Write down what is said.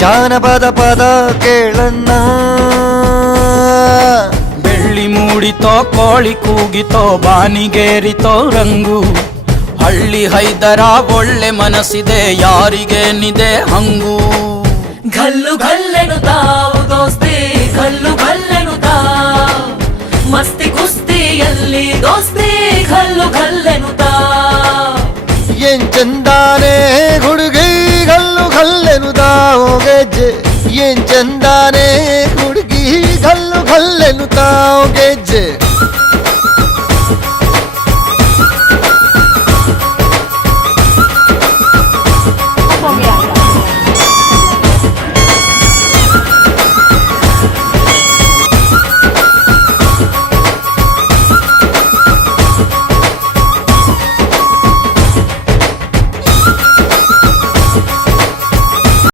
ಜಾನಪದ ಪದ ಕೇಳಣ್ಣ. ಬೆಳ್ಳಿ ಮೂಡಿತೋ ಕೋಳಿ ಕೂಗಿತೋ ಬಾನಿಗೇರಿತೋ ರಂಗು. ಹಳ್ಳಿ ಹೈದರ ಒಳ್ಳೆ ಮನಸ್ಸಿದೆ ಯಾರಿಗೇನಿದೆ ಹಂಗು. ಗಲ್ಲು ಗಲ್ಲೆನುತಾವು ದೋಸ್ತಿ ಗಲ್ಲು ಗಲ್ಲೆನುತಾವ್. ಮಸ್ತಿ ಕುಸ್ತಿಯಲ್ಲಿ ದೋಸ್ತಿ ಗಲ್ಲು ಗಲ್ಲೆನುತಾವ್. ಏನ್ ಚಂದಾನೆ ಹುಡುಗಿ ಗಲ್ಲು ಗಲ್ಲೆನುತಾವ್ ಗೆಜ್ಜೆ. ಏನ್ ಚಂದಾನೆ ಹುಡುಗಿ ಗಲ್ಲು ಗಲ್ಲೆನುತಾವ್ ಗೆಜ್ಜೆ.